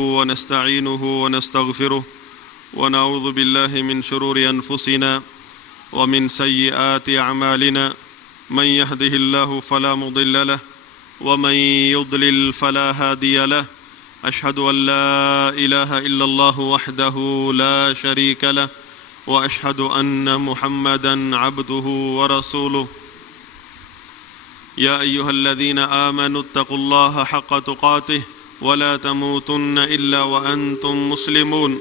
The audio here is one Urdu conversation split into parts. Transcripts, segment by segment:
ونستعينه ونستغفره ونعوذ بالله من شرور أنفسنا ومن سيئات أعمالنا من يهده الله فلا مضل له ومن يضلل فلا هادي له أشهد أن لا إله إلا الله وحده لا شريك له وأشهد أن محمدا عبده ورسوله يا أيها الذين آمنوا اتقوا الله حق تقاته ولا تموتن إلا وأنتم مسلمون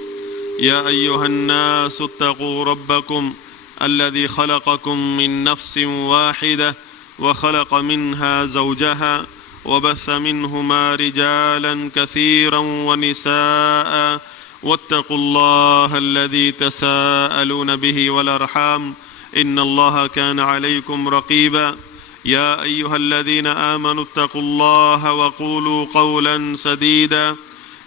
يا أيها الناس اتقوا ربكم الذي خلقكم من نفس واحدة وخلق منها زوجها وبث منهما رجالا كثيرا ونساء واتقوا الله الذي تساءلون به والأرحام إن الله كان عليكم رقيبا يا أيها الذين آمنوا اتقوا الله وقولوا قولا سديدا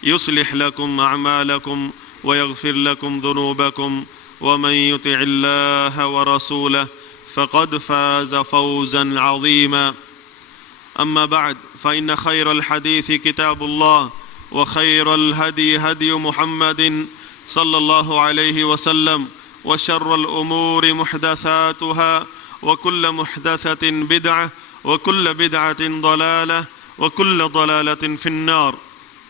يصلح لكم أعمالكم ويغفر لكم ذنوبكم ومن يطع الله ورسوله فقد فاز فوزا عظيما أما بعد فإن خير الحديث كتاب الله وخير الهدي هدي محمد صلى الله عليه وسلم وشر الأمور محدثاتها وكل محدثة بدعة وكل بدعة ضلالة وكل ضلالة في النار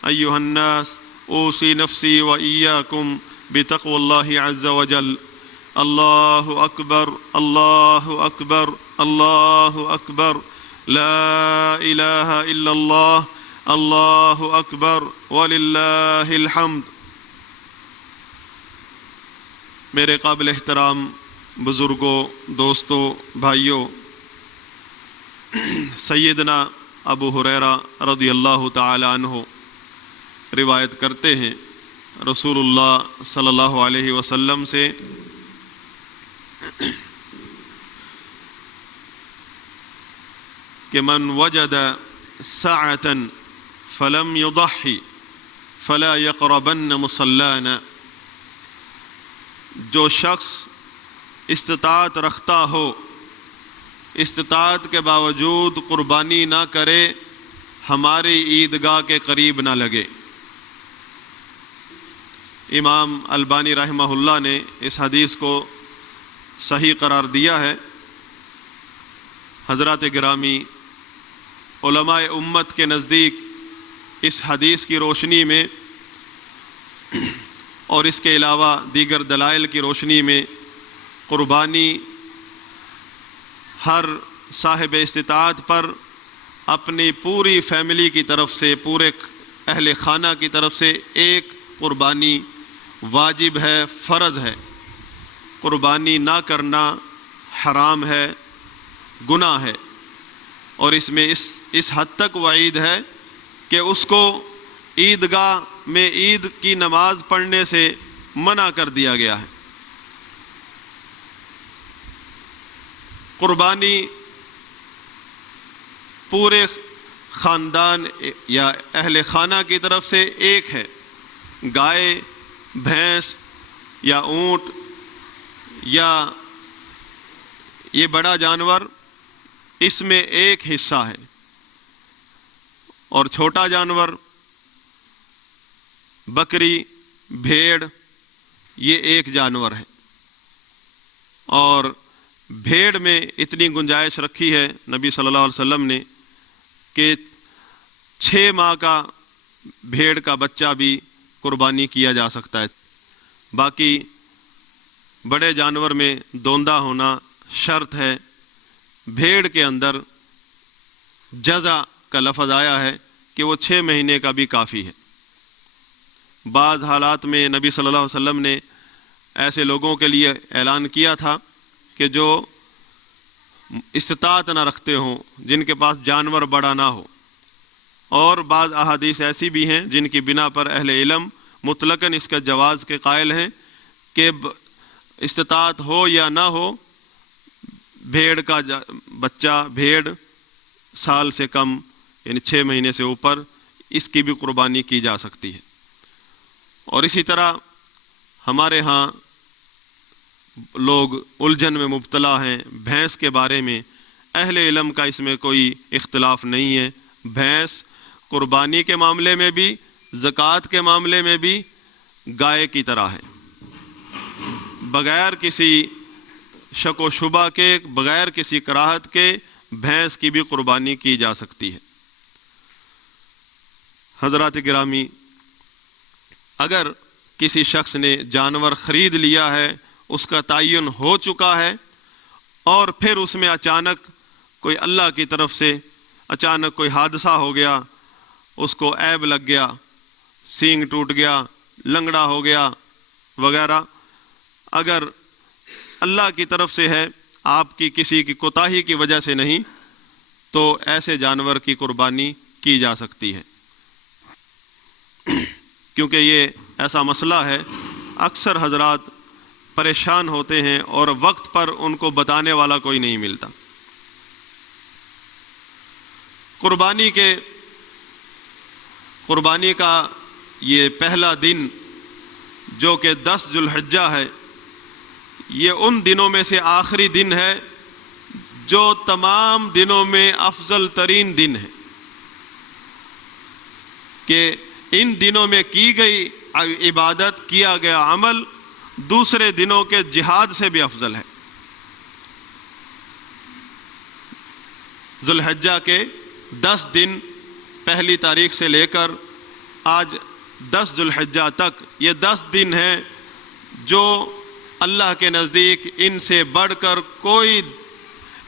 أيها الناس أوصي نفسي وإياكم بتقوى الله عز وجل الله أكبر الله أكبر الله أكبر لا إله إلا الله الله أكبر ولله الحمد۔ میرے قابل احترام بزرگوں، دوستوں، بھائیوں، سیدنا ابو ہریرہ رضی اللہ تعالی عنہ روایت کرتے ہیں رسول اللہ صلی اللہ علیہ وسلم سے کہ من وجد سعة فلم يضحي فلا يقربن مصلانا، جو شخص استطاعت رکھتا ہو استطاعت کے باوجود قربانی نہ کرے ہماری عیدگاہ کے قریب نہ لگے۔ امام البانی رحمہ اللہ نے اس حدیث کو صحیح قرار دیا ہے۔ حضرات گرامی، علماء امت کے نزدیک اس حدیث کی روشنی میں اور اس کے علاوہ دیگر دلائل کی روشنی میں قربانی ہر صاحب استطاعت پر اپنی پوری فیملی کی طرف سے، پورے اہل خانہ کی طرف سے ایک قربانی واجب ہے، فرض ہے۔ قربانی نہ کرنا حرام ہے، گناہ ہے، اور اس میں اس حد تک وعید ہے کہ اس کو عیدگاہ میں عید کی نماز پڑھنے سے منع کر دیا گیا ہے۔ قربانی پورے خاندان یا اہل خانہ کی طرف سے ایک ہے۔ گائے، بھینس یا اونٹ یا یہ بڑا جانور، اس میں ایک حصہ ہے، اور چھوٹا جانور بکری، بھیڑ، یہ ایک جانور ہے۔ اور بھیڑ میں اتنی گنجائش رکھی ہے نبی صلی اللہ علیہ وسلم نے کہ 6 ماہ کا بھیڑ کا بچہ بھی قربانی کیا جا سکتا ہے۔ باقی بڑے جانور میں دوندہ ہونا شرط ہے۔ بھیڑ کے اندر جزع کا لفظ آیا ہے کہ وہ 6 مہینے کا بھی کافی ہے۔ بعض حالات میں نبی صلی اللہ علیہ وسلم نے ایسے لوگوں کے لیے اعلان کیا تھا کہ جو استطاعت نہ رکھتے ہوں، جن کے پاس جانور بڑا نہ ہو۔ اور بعض احادیث ایسی بھی ہیں جن کی بنا پر اہل علم مطلقاً اس کا جواز کے قائل ہیں کہ استطاعت ہو یا نہ ہو، بھیڑ کا بچہ، بھیڑ سال سے کم یعنی 6 مہینے سے اوپر، اس کی بھی قربانی کی جا سکتی ہے۔ اور اسی طرح ہمارے ہاں لوگ الجھن میں مبتلا ہیں بھینس کے بارے میں۔ اہل علم کا اس میں کوئی اختلاف نہیں ہے۔ بھینس قربانی کے معاملے میں بھی زکوٰۃ کے معاملے میں بھی گائے کی طرح ہے، بغیر کسی شک و شبہ کے، بغیر کسی کراہت کے بھینس کی بھی قربانی کی جا سکتی ہے۔ حضرات گرامی، اگر کسی شخص نے جانور خرید لیا ہے، اس کا تعین ہو چکا ہے، اور پھر اس میں اچانک کوئی اللہ کی طرف سے اچانک کوئی حادثہ ہو گیا، اس کو عیب لگ گیا، سینگ ٹوٹ گیا، لنگڑا ہو گیا وغیرہ، اگر اللہ کی طرف سے ہے، آپ کی کسی کی کوتاہی کی وجہ سے نہیں، تو ایسے جانور کی قربانی کی جا سکتی ہے۔ کیونکہ یہ ایسا مسئلہ ہے، اکثر حضرات پریشان ہوتے ہیں اور وقت پر ان کو بتانے والا کوئی نہیں ملتا۔ قربانی کا یہ پہلا دن جو کہ 10 ذو الحجہ ہے، یہ ان دنوں میں سے آخری دن ہے جو تمام دنوں میں افضل ترین دن ہے، کہ ان دنوں میں کی گئی عبادت، کیا گیا عمل دوسرے دنوں کے جہاد سے بھی افضل ہے۔ ذو الحجہ کے 10 دن، پہلی تاریخ سے لے کر آج 10 ذو الحجہ تک، یہ 10 دن ہیں جو اللہ کے نزدیک ان سے بڑھ کر کوئی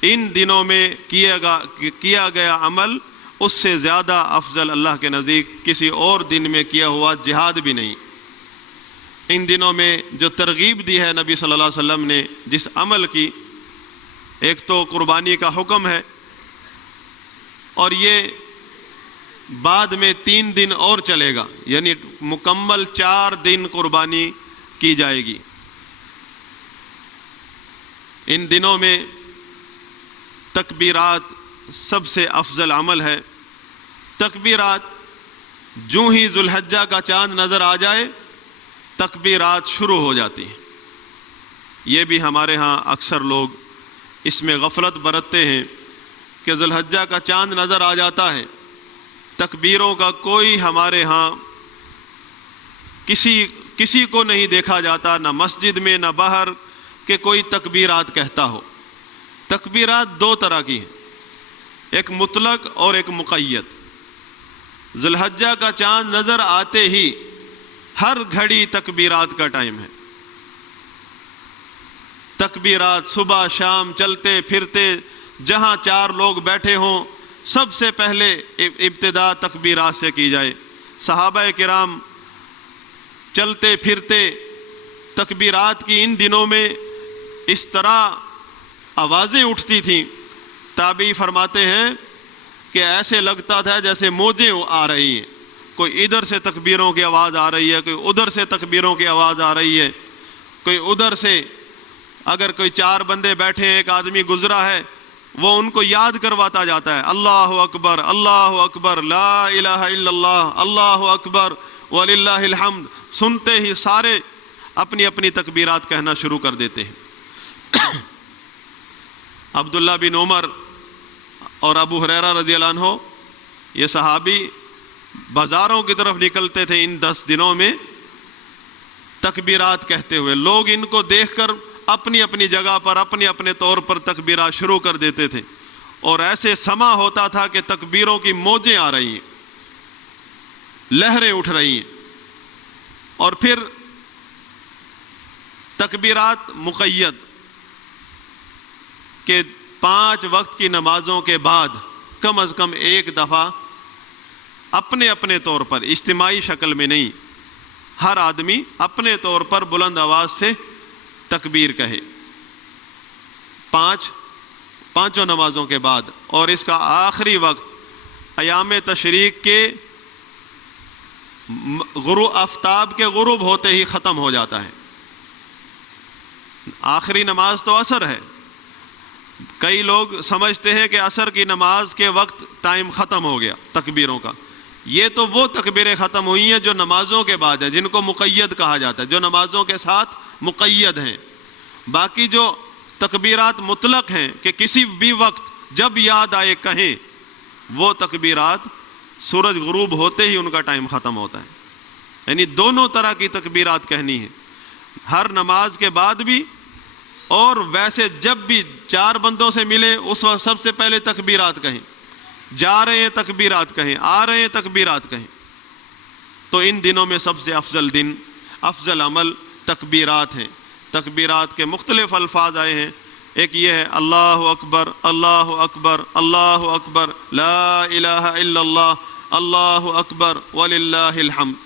ان دنوں میں کیا گیا عمل اس سے زیادہ افضل اللہ کے نزدیک کسی اور دن میں کیا ہوا جہاد بھی نہیں۔ ان دنوں میں جو ترغیب دی ہے نبی صلی اللہ علیہ وسلم نے جس عمل کی، ایک تو قربانی کا حکم ہے، اور یہ بعد میں 3 دن اور چلے گا، یعنی مکمل 4 دن قربانی کی جائے گی۔ ان دنوں میں تکبیرات سب سے افضل عمل ہے۔ تکبیرات جو ہی ذو الحجہ کا چاند نظر آ جائے، تکبیرات شروع ہو جاتی ہیں۔ یہ بھی ہمارے ہاں اکثر لوگ اس میں غفلت برتتے ہیں کہ ذو الحجہ کا چاند نظر آ جاتا ہے، تکبیروں کا کوئی ہمارے ہاں کسی کو نہیں دیکھا جاتا، نہ مسجد میں نہ باہر، کہ کوئی تکبیرات کہتا ہو۔ تکبیرات 2 طرح کی ہیں، ایک مطلق اور ایک مقید۔ ذو الحجہ کا چاند نظر آتے ہی ہر گھڑی تکبیرات کا ٹائم ہے۔ تکبیرات صبح شام چلتے پھرتے جہاں 4 لوگ بیٹھے ہوں، سب سے پہلے ابتدا تکبیرات سے کی جائے۔ صحابہ کرام چلتے پھرتے تکبیرات کی ان دنوں میں اس طرح آوازیں اٹھتی تھیں، تابعی فرماتے ہیں کہ ایسے لگتا تھا جیسے موجیں آ رہی ہیں، کوئی ادھر سے تکبیروں کی آواز آ رہی ہے، کوئی ادھر سے تکبیروں کی آواز آ رہی ہے، کوئی ادھر سے، اگر کوئی 4 بندے بیٹھے ہیں، ایک آدمی گزرا ہے، وہ ان کو یاد کرواتا جاتا ہے، اللہ اکبر لا الہ الا اللہ، اللہ اکبر وللہ الحمد۔ سنتے ہی سارے اپنی اپنی تکبیرات کہنا شروع کر دیتے ہیں۔ عبداللہ بن عمر اور ابو ہریرہ رضی اللہ عنہ، یہ صحابی بازاروں کی طرف نکلتے تھے ان 10 دنوں میں تکبیرات کہتے ہوئے، لوگ ان کو دیکھ کر اپنی اپنی جگہ پر اپنے اپنے طور پر تکبیرات شروع کر دیتے تھے، اور ایسے سما ہوتا تھا کہ تکبیروں کی موجیں آ رہی ہیں، لہریں اٹھ رہی ہیں۔ اور پھر تکبیرات مقید کہ 5 وقت کی نمازوں کے بعد کم از کم ایک دفعہ اپنے اپنے طور پر، اجتماعی شکل میں نہیں، ہر آدمی اپنے طور پر بلند آواز سے تکبیر کہے، 5 نمازوں کے بعد۔ اور اس کا آخری وقت ایام تشریق کے آفتاب کے غروب ہوتے ہی ختم ہو جاتا ہے۔ آخری نماز تو عصر ہے، کئی لوگ سمجھتے ہیں کہ عصر کی نماز کے وقت ٹائم ختم ہو گیا تکبیروں کا، یہ تو وہ تکبیریں ختم ہوئی ہیں جو نمازوں کے بعد ہیں، جن کو مقید کہا جاتا ہے، جو نمازوں کے ساتھ مقید ہیں۔ باقی جو تکبیرات مطلق ہیں کہ کسی بھی وقت جب یاد آئے کہیں، وہ تکبیرات سورج غروب ہوتے ہی ان کا ٹائم ختم ہوتا ہے۔ یعنی دونوں طرح کی تکبیرات کہنی ہے، ہر نماز کے بعد بھی، اور ویسے جب بھی 4 بندوں سے ملے اس وقت سب سے پہلے تکبیرات کہیں، جا رہے ہیں تکبیرات کہیں، آ رہے ہیں تکبیرات کہیں۔ تو ان دنوں میں سب سے افضل دن، افضل عمل تکبیرات ہیں۔ تکبیرات کے مختلف الفاظ آئے ہیں، ایک یہ ہے اللہ اکبر، اللہ اکبر، اللہ اکبر، لا الہ الا اللہ، اللہ اکبر وللہ الحمد۔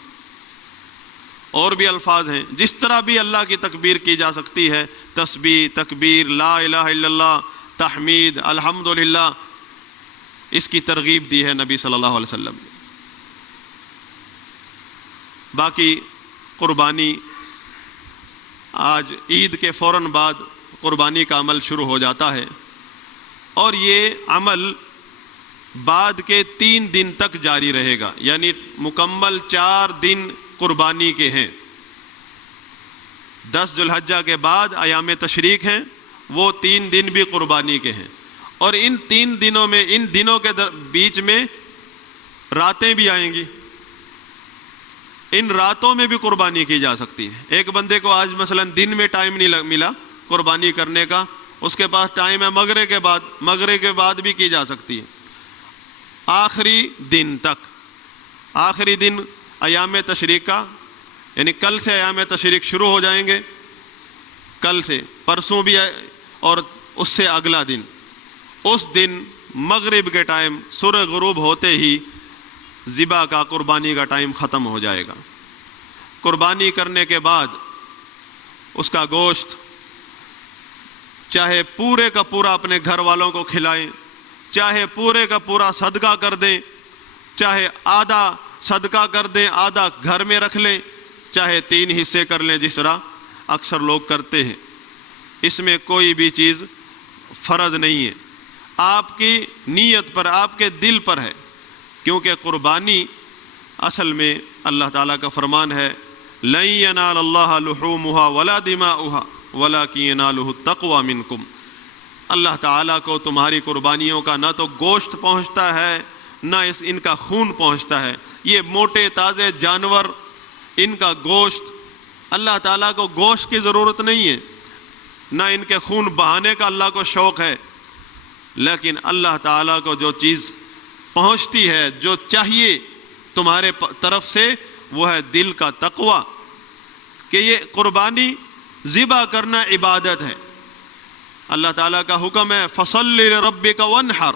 اور بھی الفاظ ہیں، جس طرح بھی اللہ کی تکبیر کی جا سکتی ہے، تسبیح، تکبیر، لا الہ الا اللہ، تحمید، الحمدللہ، اس کی ترغیب دی ہے نبی صلی اللہ علیہ وسلم نے۔ باقی قربانی، آج عید کے فوراً بعد قربانی کا عمل شروع ہو جاتا ہے، اور یہ عمل بعد کے 3 دن تک جاری رہے گا، یعنی مکمل 4 دن قربانی کے ہیں۔ 10 ذو الحجہ کے بعد ایام تشریق ہیں، وہ 3 دن بھی قربانی کے ہیں، اور ان 3 دنوں میں، ان دنوں کے بیچ میں راتیں بھی آئیں گی، ان راتوں میں بھی قربانی کی جا سکتی ہے۔ ایک بندے کو آج مثلا دن میں ٹائم نہیں ملا قربانی کرنے کا، اس کے پاس ٹائم ہے مغرب کے بعد بھی کی جا سکتی ہے، آخری دن تک۔ آخری دن ایام تشریق کا، یعنی کل سے ایام تشریق شروع ہو جائیں گے، کل سے پرسوں بھی، اور اس سے اگلا دن، اس دن مغرب کے ٹائم سورج غروب ہوتے ہی ذبح کا، قربانی کا ٹائم ختم ہو جائے گا۔ قربانی کرنے کے بعد اس کا گوشت چاہے پورے کا پورا اپنے گھر والوں کو کھلائیں، چاہے پورے کا پورا صدقہ کر دیں، چاہے آدھا صدقہ کر دیں، آدھا گھر میں رکھ لیں، چاہے 3 حصے کر لیں، جس طرح اکثر لوگ کرتے ہیں۔ اس میں کوئی بھی چیز فرض نہیں ہے، آپ کی نیت پر، آپ کے دل پر ہے، کیونکہ قربانی اصل میں اللہ تعالیٰ کا فرمان ہے، لَن يَنَالَ اللَّهَ لُحُومُهَا وَلَا دِمَاؤُهَا وَلَكِنْ يَنَالُهُ التَّقْوَى مِنْكُمْ۔ اللہ تعالیٰ کو تمہاری قربانیوں کا نہ تو گوشت پہنچتا ہے، نہ ان کا خون پہنچتا ہے۔ یہ موٹے تازے جانور، ان کا گوشت، اللہ تعالیٰ کو گوشت کی ضرورت نہیں ہے، نہ ان کے خون بہانے کا اللہ کو شوق ہے، لیکن اللہ تعالیٰ کو جو چیز پہنچتی ہے، جو چاہیے تمہارے طرف سے، وہ ہے دل کا تقوی، کہ یہ قربانی ذبح کرنا عبادت ہے۔ اللہ تعالیٰ کا حکم ہے فَصَلِّ لِرَبِّكَ وَانْحَرْ،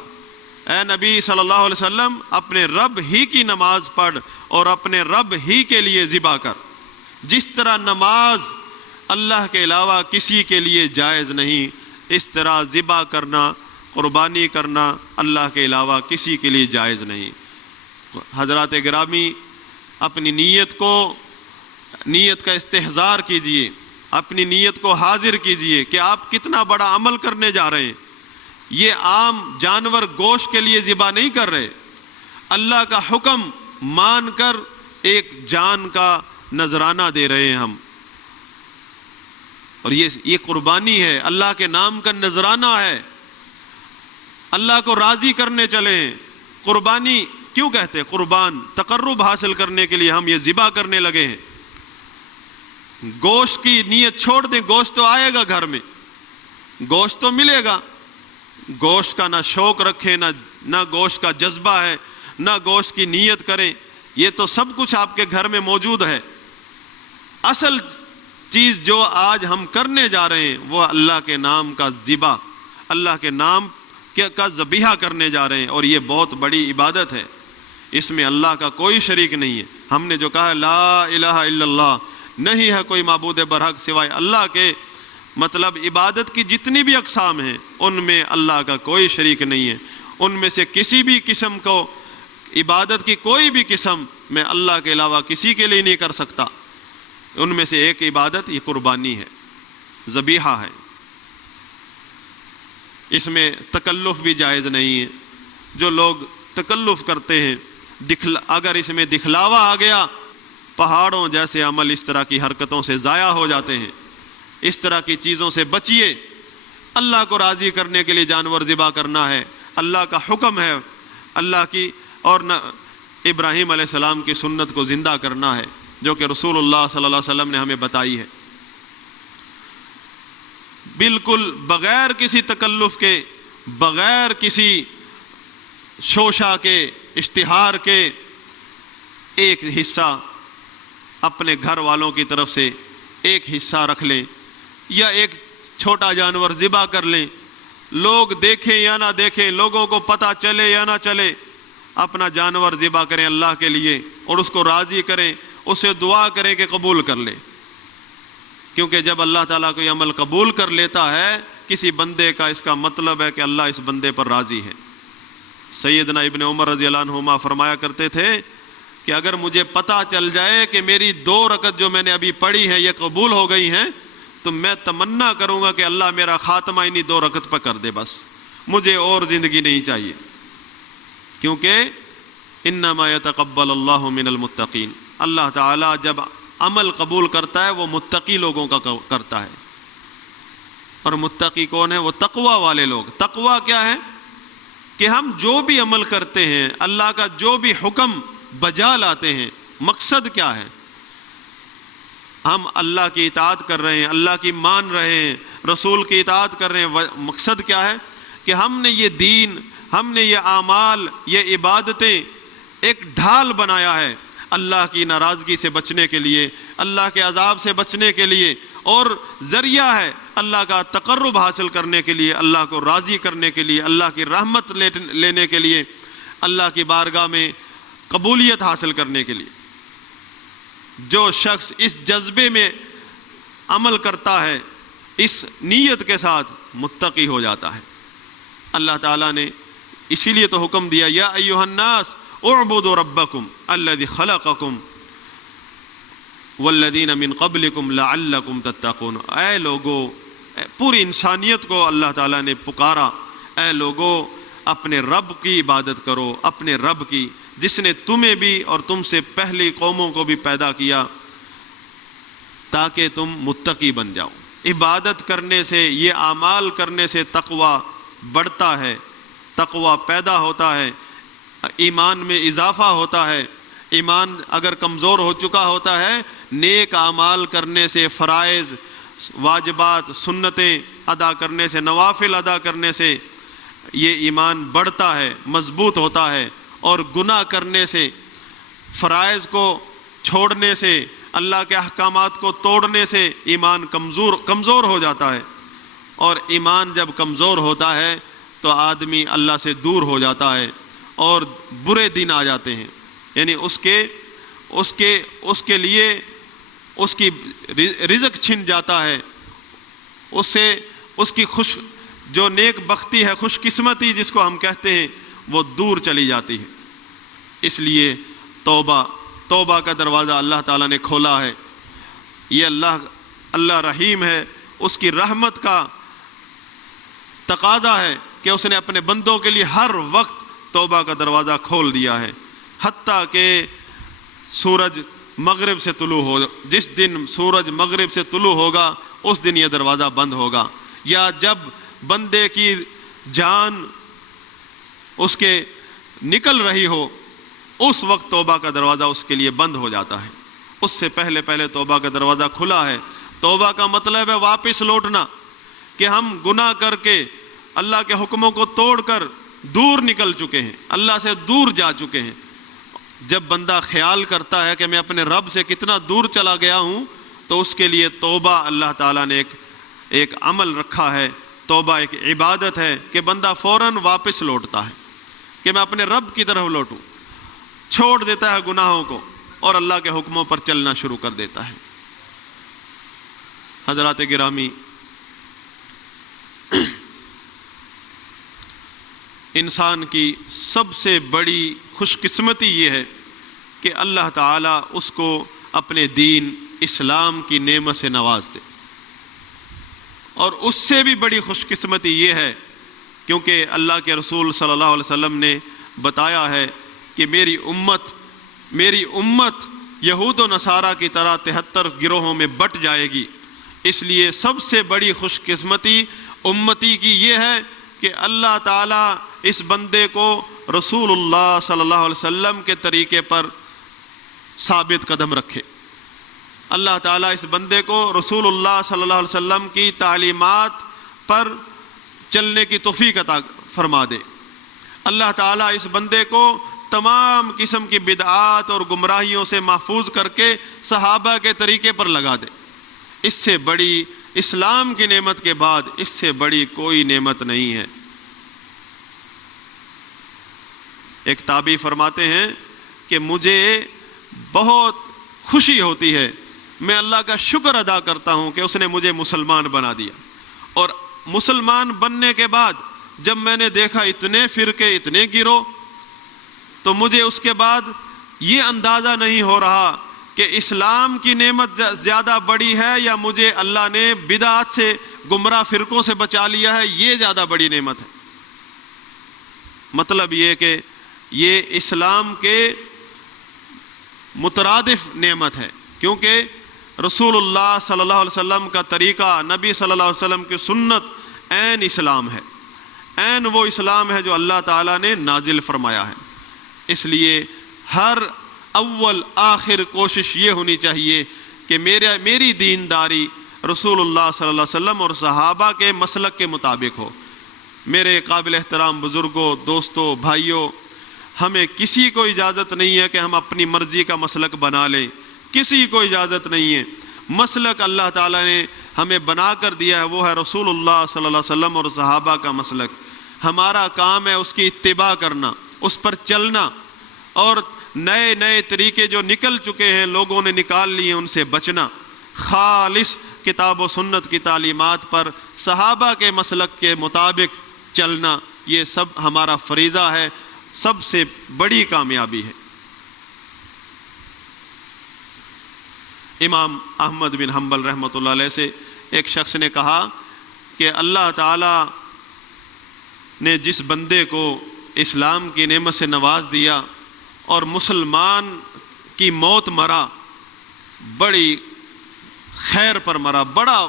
اے نبی صلی اللہ علیہ وسلم اپنے رب ہی کی نماز پڑھ اور اپنے رب ہی کے لیے ذبح کر۔ جس طرح نماز اللہ کے علاوہ کسی کے لیے جائز نہیں، اس طرح ذبح کرنا، قربانی کرنا اللہ کے علاوہ کسی کے لیے جائز نہیں۔ حضرات گرامی، اپنی نیت کا استحضار کیجئے، اپنی نیت کو حاضر کیجئے کہ آپ کتنا بڑا عمل کرنے جا رہے ہیں۔ یہ عام جانور گوشت کے لیے ذبح نہیں کر رہے، اللہ کا حکم مان کر ایک جان کا نذرانہ دے رہے ہیں ہم، اور یہ قربانی ہے، اللہ کے نام کا نذرانہ ہے، اللہ کو راضی کرنے چلے ہیں۔ قربانی کیوں کہتے ہیں؟ قربان، تقرب حاصل کرنے کے لیے ہم یہ ذبح کرنے لگے ہیں۔ گوشت کی نیت چھوڑ دیں، گوشت تو آئے گا گھر میں، گوشت تو ملے گا، گوشت کا نہ شوق رکھیں، نہ گوشت کا جذبہ ہے، نہ گوشت کی نیت کریں، یہ تو سب کچھ آپ کے گھر میں موجود ہے۔ اصل چیز جو آج ہم کرنے جا رہے ہیں وہ اللہ کے نام کا ذبح، اللہ کے نام کا ذبیحہ کرنے جا رہے ہیں، اور یہ بہت بڑی عبادت ہے، اس میں اللہ کا کوئی شریک نہیں ہے۔ ہم نے جو کہا ہے لا الہ الا اللہ، نہیں ہے کوئی معبود برحق سوائے اللہ کے، مطلب عبادت کی جتنی بھی اقسام ہیں ان میں اللہ کا کوئی شریک نہیں ہے، ان میں سے کسی بھی قسم کو، عبادت کی کوئی بھی قسم میں اللہ کے علاوہ کسی کے لیے نہیں کر سکتا۔ ان میں سے ایک عبادت یہ قربانی ہے، ذبیحہ ہے، اس میں تکلف بھی جائز نہیں ہے۔ جو لوگ تکلف کرتے ہیں، اگر اس میں دکھلاوا آ گیا، پہاڑوں جیسے عمل اس طرح کی حرکتوں سے ضائع ہو جاتے ہیں۔ اس طرح کی چیزوں سے بچیے۔ اللہ کو راضی کرنے کے لیے جانور ذبح کرنا ہے، اللہ کا حکم ہے، اللہ کی اور ابراہیم علیہ السلام کی سنت کو زندہ کرنا ہے۔ جو کہ رسول اللہ صلی اللہ علیہ وسلم نے ہمیں بتائی ہے، بالکل بغیر کسی تکلف کے، بغیر کسی شوشہ کے، اشتہار کے، ایک حصہ اپنے گھر والوں کی طرف سے ایک حصہ رکھ لیں، یا ایک چھوٹا جانور ذبح کر لیں، لوگ دیکھیں یا نہ دیکھیں، لوگوں کو پتہ چلے یا نہ چلے، اپنا جانور ذبح کریں اللہ کے لیے اور اس کو راضی کریں، اسے دعا کریں کہ قبول کر لے، کیونکہ جب اللہ تعالیٰ کوئی عمل قبول کر لیتا ہے کسی بندے کا، اس کا مطلب ہے کہ اللہ اس بندے پر راضی ہے۔ سیدنا ابن عمر رضی اللہ عنہما فرمایا کرتے تھے کہ اگر مجھے پتہ چل جائے کہ میری 2 رکعت جو میں نے ابھی پڑھی ہیں یہ قبول ہو گئی ہیں، تو میں تمنا کروں گا کہ اللہ میرا خاتمہ انہی 2 رکعت پر کر دے، بس مجھے اور زندگی نہیں چاہیے، کیونکہ انما یتقبل اللہ من المتقین، اللہ تعالیٰ جب عمل قبول کرتا ہے وہ متقی لوگوں کا کرتا ہے، اور متقی کون ہے؟ وہ تقوی والے لوگ۔ تقوی کیا ہے؟ کہ ہم جو بھی عمل کرتے ہیں، اللہ کا جو بھی حکم بجا لاتے ہیں، مقصد کیا ہے؟ ہم اللہ کی اطاعت کر رہے ہیں، اللہ کی مان رہے ہیں، رسول کی اطاعت کر رہے ہیں، مقصد کیا ہے؟ کہ ہم نے یہ دین، ہم نے یہ اعمال، یہ عبادتیں ایک ڈھال بنایا ہے اللہ کی ناراضگی سے بچنے کے لیے، اللہ کے عذاب سے بچنے کے لیے، اور ذریعہ ہے اللہ کا تقرب حاصل کرنے کے لیے، اللہ کو راضی کرنے کے لیے، اللہ کی رحمت لینے کے لیے، اللہ کی بارگاہ میں قبولیت حاصل کرنے کے لیے۔ جو شخص اس جذبے میں عمل کرتا ہے، اس نیت کے ساتھ، متقی ہو جاتا ہے۔ اللہ تعالیٰ نے اسی لیے تو حکم دیا، یا ایھا الناس اعبدوا ربکم الذی خلقکم والذین من قبلکم لعلکم تتقون۔ اے لوگو، پوری انسانیت کو اللہ تعالیٰ نے پکارا، اے لوگو اپنے رب کی عبادت کرو، اپنے رب کی، جس نے تمہیں بھی اور تم سے پہلی قوموں کو بھی پیدا کیا تاکہ تم متقی بن جاؤ۔ عبادت کرنے سے، یہ اعمال کرنے سے تقوی بڑھتا ہے، تقوی پیدا ہوتا ہے، ایمان میں اضافہ ہوتا ہے۔ ایمان اگر کمزور ہو چکا ہوتا ہے، نیک اعمال کرنے سے، فرائض، واجبات، سنتیں ادا کرنے سے، نوافل ادا کرنے سے یہ ایمان بڑھتا ہے، مضبوط ہوتا ہے، اور گناہ کرنے سے، فرائض کو چھوڑنے سے، اللہ کے احکامات کو توڑنے سے ایمان کمزور ہو جاتا ہے، اور ایمان جب کمزور ہوتا ہے تو آدمی اللہ سے دور ہو جاتا ہے اور برے دن آ جاتے ہیں، یعنی اس کے لیے اس کی رزق چھن جاتا ہے، اس سے اس کی جو نیک بختی ہے، خوش قسمتی جس کو ہم کہتے ہیں، وہ دور چلی جاتی ہے۔ اس لیے توبہ کا دروازہ اللہ تعالیٰ نے کھولا ہے۔ یہ اللہ رحیم ہے، اس کی رحمت کا تقاضا ہے کہ اس نے اپنے بندوں کے لیے ہر وقت توبہ کا دروازہ کھول دیا ہے، حتیٰ کہ سورج مغرب سے طلوع ہو، جس دن سورج مغرب سے طلوع ہوگا اس دن یہ دروازہ بند ہوگا، یا جب بندے کی جان اس کے نکل رہی ہو اس وقت توبہ کا دروازہ اس کے لیے بند ہو جاتا ہے۔ اس سے پہلے توبہ کا دروازہ کھلا ہے۔ توبہ کا مطلب ہے واپس لوٹنا، کہ ہم گناہ کر کے اللہ کے حکموں کو توڑ کر دور نکل چکے ہیں، اللہ سے دور جا چکے ہیں۔ جب بندہ خیال کرتا ہے کہ میں اپنے رب سے کتنا دور چلا گیا ہوں، تو اس کے لیے توبہ اللہ تعالیٰ نے ایک عمل رکھا ہے، توبہ ایک عبادت ہے کہ بندہ فوراً واپس لوٹتا ہے کہ میں اپنے رب کی طرف لوٹوں، چھوڑ دیتا ہے گناہوں کو اور اللہ کے حکموں پر چلنا شروع کر دیتا ہے۔ حضرات گرامی، انسان کی سب سے بڑی خوش قسمتی یہ ہے کہ اللہ تعالیٰ اس کو اپنے دین اسلام کی نعمت سے نواز دے، اور اس سے بھی بڑی خوش قسمتی یہ ہے کیونکہ اللہ کے رسول صلی اللہ علیہ وسلم نے بتایا ہے کہ میری امت یہود و نصارہ کی طرح 73 گروہوں میں بٹ جائے گی۔ اس لیے سب سے بڑی خوش قسمتی امتی کی یہ ہے کہ اللہ تعالیٰ اس بندے کو رسول اللہ صلی اللہ علیہ وسلم کے طریقے پر ثابت قدم رکھے، اللہ تعالیٰ اس بندے کو رسول اللہ صلی اللہ علیہ وسلم کی تعلیمات پر چلنے کی توفیق عطا فرما دے۔ اللہ تعالیٰ اس بندے کو تمام قسم کی بدعات اور گمراہیوں سے محفوظ کر کے صحابہ کے طریقے پر لگا دے۔ اس سے بڑی، اسلام کی نعمت کے بعد اس سے بڑی کوئی نعمت نہیں ہے۔ ایک تابعی فرماتے ہیں کہ مجھے بہت خوشی ہوتی ہے، میں اللہ کا شکر ادا کرتا ہوں کہ اس نے مجھے مسلمان بنا دیا، اور مسلمان بننے کے بعد جب میں نے دیکھا اتنے فرقے، اتنے گروہ، تو مجھے اس کے بعد یہ اندازہ نہیں ہو رہا کہ اسلام کی نعمت زیادہ بڑی ہے یا مجھے اللہ نے بدعات سے، گمراہ فرقوں سے بچا لیا ہے، یہ زیادہ بڑی نعمت ہے۔ مطلب یہ کہ یہ اسلام کے مترادف نعمت ہے، کیونکہ رسول اللہ صلی اللہ علیہ وسلم کا طریقہ، نبی صلی اللہ علیہ وسلم کی سنت عین اسلام ہے، عین وہ اسلام ہے جو اللہ تعالیٰ نے نازل فرمایا ہے۔ اس لیے ہر اول آخر کوشش یہ ہونی چاہیے کہ میری دینداری رسول اللہ صلی اللہ علیہ وسلم اور صحابہ کے مسلک کے مطابق ہو۔ میرے قابل احترام بزرگوں، دوستوں، بھائیوں، ہمیں کسی کو اجازت نہیں ہے کہ ہم اپنی مرضی کا مسلک بنا لیں، کسی کو اجازت نہیں ہے۔ مسلک اللہ تعالیٰ نے ہمیں بنا کر دیا ہے، وہ ہے رسول اللہ صلی اللہ علیہ وسلم اور صحابہ کا مسلک۔ ہمارا کام ہے اس کی اتباع کرنا، اس پر چلنا، اور نئے نئے طریقے جو نکل چکے ہیں، لوگوں نے نکال لیے، ان سے بچنا۔ خالص کتاب و سنت کی تعلیمات پر، صحابہ کے مسلک کے مطابق چلنا، یہ سب ہمارا فریضہ ہے، سب سے بڑی کامیابی ہے۔ امام احمد بن حنبل رحمۃ اللہ علیہ سے ایک شخص نے کہا کہ اللہ تعالیٰ نے جس بندے کو اسلام کی نعمت سے نواز دیا اور مسلمان کی موت مرا، بڑی خیر پر مرا، بڑا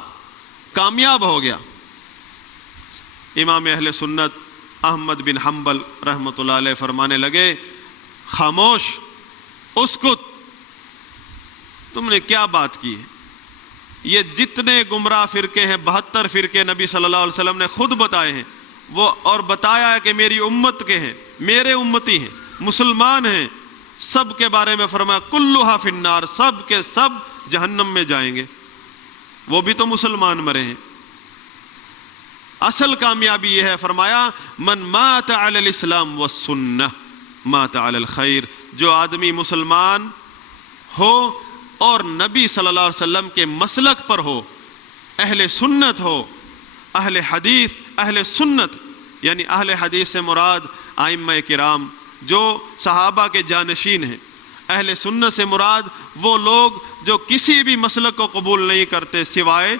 کامیاب ہو گیا۔ امام اہل سنت احمد بن حنبل رحمۃ اللہ علیہ فرمانے لگے، خاموش، اسکت، تم نے کیا بات کی ہے؟ یہ جتنے گمراہ فرقے ہیں، 72 فرقے نبی صلی اللہ علیہ وسلم نے خود بتائے ہیں، وہ اور بتایا ہے کہ میری امت کے ہیں، میرے امتی ہیں، مسلمان ہیں، سب کے بارے میں فرمایا کلھا فی النار، سب کے سب جہنم میں جائیں گے، وہ بھی تو مسلمان مرے ہیں۔ اصل کامیابی یہ ہے، فرمایا من مات علی الاسلام والسنہ مات علی الخیر، جو آدمی مسلمان ہو اور نبی صلی اللہ علیہ وسلم کے مسلک پر ہو، اہل سنت ہو، اہل حدیث، اہل سنت یعنی اہل حدیث سے مراد ائمہ کرام جو صحابہ کے جانشین ہیں، اہل سنت سے مراد وہ لوگ جو کسی بھی مسلک کو قبول نہیں کرتے سوائے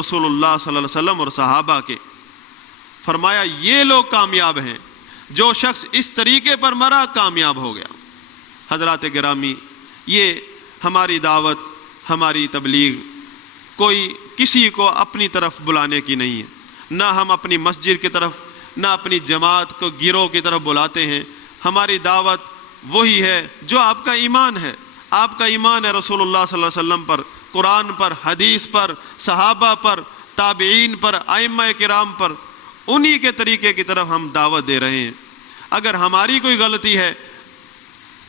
رسول اللہ صلی اللہ علیہ وسلم اور صحابہ کے۔ فرمایا یہ لوگ کامیاب ہیں، جو شخص اس طریقے پر مرا کامیاب ہو گیا۔ حضرات گرامی، یہ ہماری دعوت، ہماری تبلیغ کوئی کسی کو اپنی طرف بلانے کی نہیں ہے، نہ ہم اپنی مسجد کی طرف، نہ اپنی جماعت کو گروہ کی طرف بلاتے ہیں۔ ہماری دعوت وہی ہے جو آپ کا ایمان ہے، آپ کا ایمان ہے رسول اللہ صلی اللہ علیہ وسلم پر، قرآن پر، حدیث پر، صحابہ پر، تابعین پر، ائمہ کرام پر، انہی کے طریقے کی طرف ہم دعوت دے رہے ہیں۔ اگر ہماری کوئی غلطی ہے،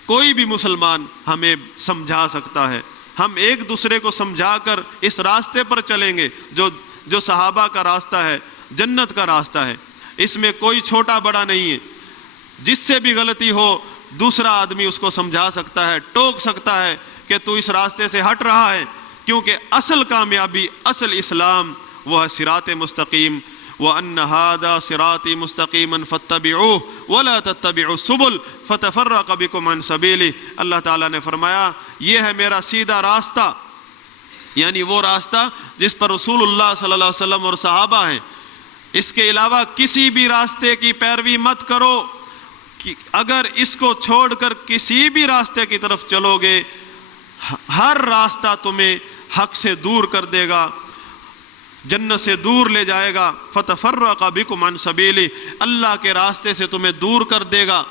کوئی بھی مسلمان ہمیں سمجھا سکتا ہے، ہم ایک دوسرے کو سمجھا کر اس راستے پر چلیں گے جو صحابہ کا راستہ ہے، جنت کا راستہ ہے۔ اس میں کوئی چھوٹا بڑا نہیں ہے، جس سے بھی غلطی ہو دوسرا آدمی اس کو سمجھا سکتا ہے، ٹوک سکتا ہے کہ تو اس راستے سے ہٹ رہا ہے، کیونکہ اصل کامیابی، اصل اسلام وہ ہے صراط مستقیم۔ وَأَنَّ هَذَا صِرَاطِي مُسْتَقِيمًا فَاتَّبِعُوهُ وَلَا تَتَّبِعُوا السُّبُلَ فَتَفَرَّقَ بِكُمْ عَنْ سَبِيلِهِ۔ اللہ تعالیٰ نے فرمایا یہ ہے میرا سیدھا راستہ، یعنی وہ راستہ جس پر رسول اللہ صلی اللہ علیہ وسلم اور صحابہ ہیں، اس کے علاوہ کسی بھی راستے کی پیروی مت کرو۔ اگر اس کو چھوڑ کر کسی بھی راستے کی طرف چلو گے، ہر راستہ تمہیں حق سے دور کر دے گا، جنت سے دور لے جائے گا۔ فَتَفَرَّقَ بِكُمْ عَنْ سَبِيلِهِ، اللہ کے راستے سے تمہیں دور کر دے گا۔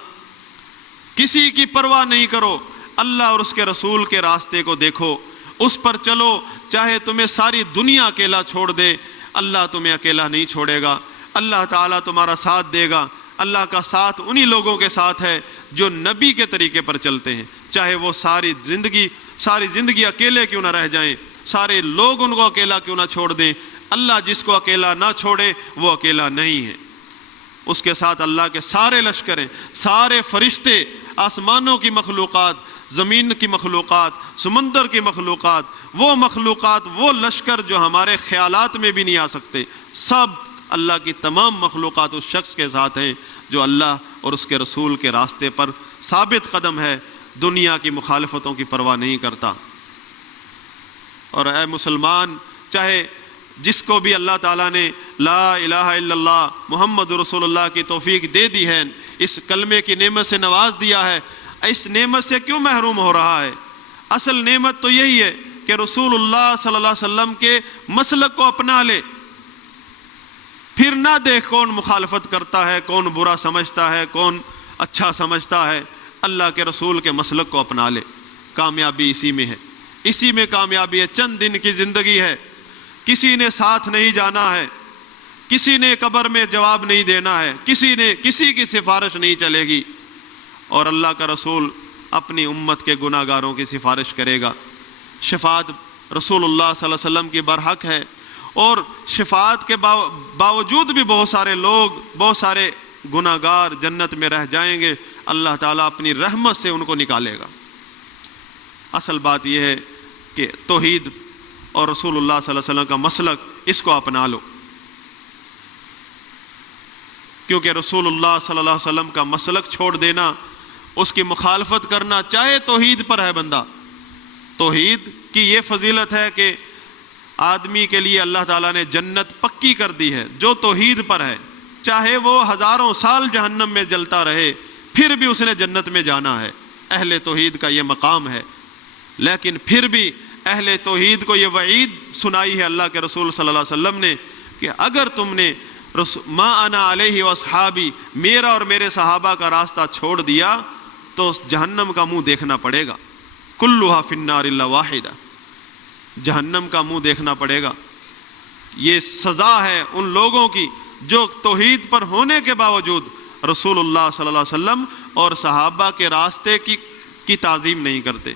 کسی کی پرواہ نہیں کرو، اللہ اور اس کے رسول کے راستے کو دیکھو، اس پر چلو، چاہے تمہیں ساری دنیا اکیلا چھوڑ دے، اللہ تمہیں اکیلا نہیں چھوڑے گا، اللہ تعالیٰ تمہارا ساتھ دے گا۔ اللہ کا ساتھ انہی لوگوں کے ساتھ ہے جو نبی کے طریقے پر چلتے ہیں، چاہے وہ ساری زندگی اکیلے کیوں نہ رہ جائیں، سارے لوگ ان کو اکیلا کیوں نہ چھوڑ دیں، اللہ جس کو اکیلا نہ چھوڑے وہ اکیلا نہیں ہے۔ اس کے ساتھ اللہ کے سارے لشکر ہیں، سارے فرشتے، آسمانوں کی مخلوقات، زمین کی مخلوقات، سمندر کی مخلوقات، وہ لشکر جو ہمارے خیالات میں بھی نہیں آ سکتے، سب اللہ کی تمام مخلوقات اس شخص کے ساتھ ہیں جو اللہ اور اس کے رسول کے راستے پر ثابت قدم ہے، دنیا کی مخالفتوں کی پرواہ نہیں کرتا۔ اور اے مسلمان، چاہے جس کو بھی اللہ تعالیٰ نے لا الہ الا اللہ محمد رسول اللہ کی توفیق دے دی ہے، اس کلمے کی نعمت سے نواز دیا ہے، اس نعمت سے کیوں محروم ہو رہا ہے؟ اصل نعمت تو یہی ہے کہ رسول اللہ صلی اللہ علیہ وسلم کے مسلک کو اپنا لے، پھر نہ دیکھ کون مخالفت کرتا ہے، کون برا سمجھتا ہے، کون اچھا سمجھتا ہے، اللہ کے رسول کے مسلک کو اپنا لے۔ کامیابی اسی میں ہے، اسی میں کامیابی ہے۔ چند دن کی زندگی ہے، کسی نے ساتھ نہیں جانا ہے، کسی نے قبر میں جواب نہیں دینا ہے، کسی کی سفارش نہیں چلے گی، اور اللہ کا رسول اپنی امت کے گناہ گاروں کی سفارش کرے گا۔ شفاعت رسول اللہ صلی اللہ علیہ وسلم کی برحق ہے، اور شفاعت کے باوجود بھی بہت سارے لوگ، بہت سارے گناہ گار جنت میں رہ جائیں گے، اللہ تعالیٰ اپنی رحمت سے ان کو نکالے گا۔ اصل بات یہ ہے کہ توحید اور رسول اللہ صلی اللہ علیہ وسلم کا مسلک، اس کو اپنا لو، کیونکہ رسول اللہ صلی اللہ علیہ وسلم کا مسلک چھوڑ دینا، اس کی مخالفت کرنا، چاہے توحید پر ہے بندہ، توحید کی یہ فضیلت ہے کہ آدمی کے لیے اللہ تعالیٰ نے جنت پکی کر دی ہے جو توحید پر ہے، چاہے وہ ہزاروں سال جہنم میں جلتا رہے پھر بھی اس نے جنت میں جانا ہے۔ اہل توحید کا یہ مقام ہے، لیکن پھر بھی اہل توحید کو یہ وعید سنائی ہے اللہ کے رسول صلی اللہ علیہ وسلم نے کہ اگر تم نے ما انا علیہ واصحابی، میرا اور میرے صحابہ کا راستہ چھوڑ دیا تو جہنم کا منہ دیکھنا پڑے گا، کلھا فی النار الا واحدہ، جہنم کا منہ دیکھنا پڑے گا۔ یہ سزا ہے ان لوگوں کی جو توحید پر ہونے کے باوجود رسول اللہ صلی اللہ علیہ وسلم اور صحابہ کے راستے کی تعظیم نہیں کرتے،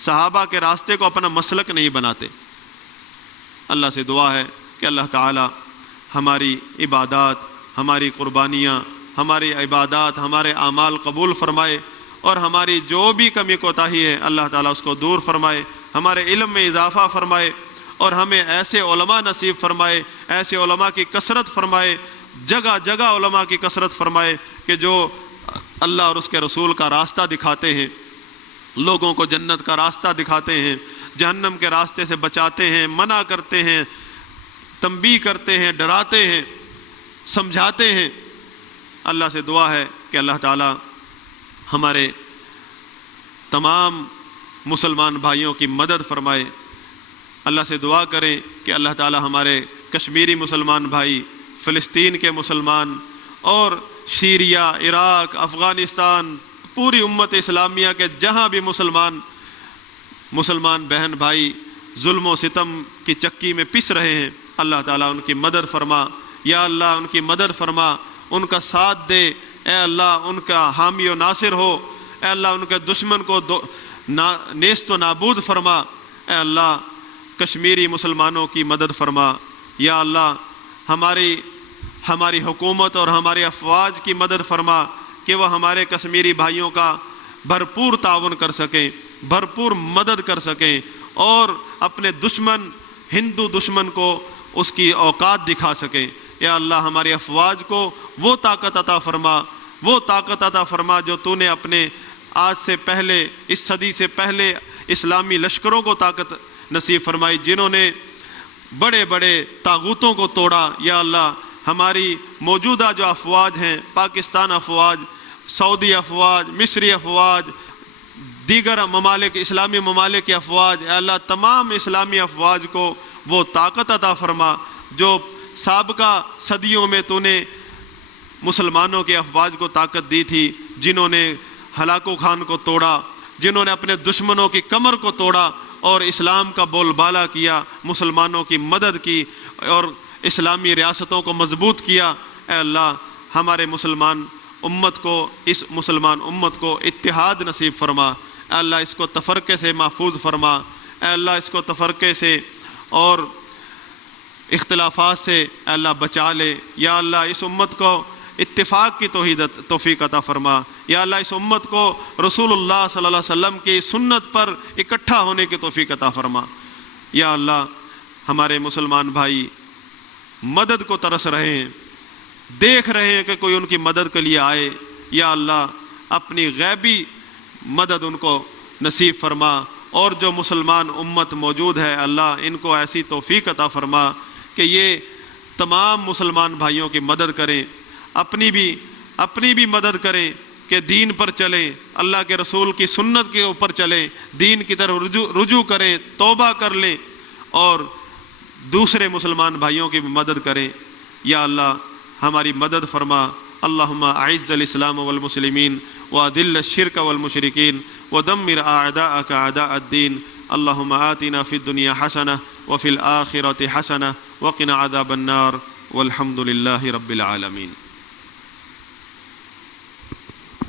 صحابہ کے راستے کو اپنا مسلک نہیں بناتے۔ اللہ سے دعا ہے کہ اللہ تعالی ہماری عبادات، ہماری قربانیاں، ہماری عبادات، ہمارے اعمال قبول فرمائے، اور ہماری جو بھی کمی کوتاہی ہے اللہ تعالیٰ اس کو دور فرمائے، ہمارے علم میں اضافہ فرمائے، اور ہمیں ایسے علماء نصیب فرمائے، ایسے علماء کی کثرت فرمائے، جگہ جگہ علماء کی کثرت فرمائے کہ جو اللہ اور اس کے رسول کا راستہ دکھاتے ہیں، لوگوں کو جنت کا راستہ دکھاتے ہیں، جہنم کے راستے سے بچاتے ہیں، منع کرتے ہیں، تنبیہ کرتے ہیں، ڈراتے ہیں، سمجھاتے ہیں۔ اللہ سے دعا ہے کہ اللہ تعالیٰ ہمارے تمام مسلمان بھائیوں کی مدد فرمائے۔ اللہ سے دعا کریں کہ اللہ تعالیٰ ہمارے کشمیری مسلمان بھائی، فلسطین کے مسلمان، اور سیریا، عراق، افغانستان، پوری امت اسلامیہ کے جہاں بھی مسلمان بہن بھائی ظلم و ستم کی چکی میں پس رہے ہیں، اللہ تعالیٰ ان کی مدد فرما، یا اللہ ان کی مدد فرما، ان کا ساتھ دے، اے اللہ ان کا حامی و ناصر ہو، اے اللہ ان کے دشمن کو نیست و نابود فرما، اے اللہ کشمیری مسلمانوں کی مدد فرما، یا اللہ ہماری حکومت اور ہماری افواج کی مدد فرما کہ وہ ہمارے کشمیری بھائیوں کا بھرپور تعاون کر سکیں، بھرپور مدد کر سکیں، اور اپنے ہندو دشمن کو اس کی اوقات دکھا سکیں۔ یا اللہ ہماری افواج کو وہ طاقت عطا فرما جو تو نے اپنے آج سے پہلے، اس صدی سے پہلے اسلامی لشکروں کو طاقت نصیب فرمائی جنہوں نے بڑے بڑے طاغوتوں کو توڑا۔ یا اللہ ہماری موجودہ جو افواج ہیں، پاکستان افواج، سعودی افواج، مصری افواج، دیگر ممالک، اسلامی ممالک کی افواج، اے اللہ تمام اسلامی افواج کو وہ طاقت عطا فرما جو سابقہ صدیوں میں تو نے مسلمانوں کی افواج کو طاقت دی تھی، جنہوں نے ہلاکو خان کو توڑا، جنہوں نے اپنے دشمنوں کی کمر کو توڑا، اور اسلام کا بول بالا کیا، مسلمانوں کی مدد کی اور اسلامی ریاستوں کو مضبوط کیا۔ اے اللہ ہمارے مسلمان امت کو، اس مسلمان امت کو اتحاد نصیب فرما۔ اے اللہ اس کو تفرقے سے محفوظ فرما۔ اے اللہ اس کو تفرقے سے اور اختلافات سے اے اللہ بچا لے۔ یا اللہ اس امت کو اتفاق کی توفیق عطا فرما۔ یا اللہ اس امت کو رسول اللہ صلی اللہ علیہ وسلم کی سنت پر اکٹھا ہونے کی توفیق عطا فرما۔ یا اللہ ہمارے مسلمان بھائی مدد کو ترس رہے ہیں، دیکھ رہے ہیں کہ کوئی ان کی مدد کے لیے آئے۔ یا اللہ اپنی غیبی مدد ان کو نصیب فرما، اور جو مسلمان امت موجود ہے اللہ ان کو ایسی توفیق عطا فرما کہ یہ تمام مسلمان بھائیوں کی مدد کریں، اپنی بھی مدد کریں کہ دین پر چلیں، اللہ کے رسول کی سنت کے اوپر چلیں، دین کی طرف رجوع کریں، توبہ کر لیں اور دوسرے مسلمان بھائیوں کی بھی مدد کریں۔ یا اللہ ہماری مدد فرما۔ اللہم اعز الاسلام والمسلمین واذل الشرک والمشرکین ودمر اعداءک اعداء الدین۔ اللہم آتنا فی الدنیا حسنہ وفی الآخرۃ حسنہ وقنا عذاب النار والحمد للہ رب العالمین۔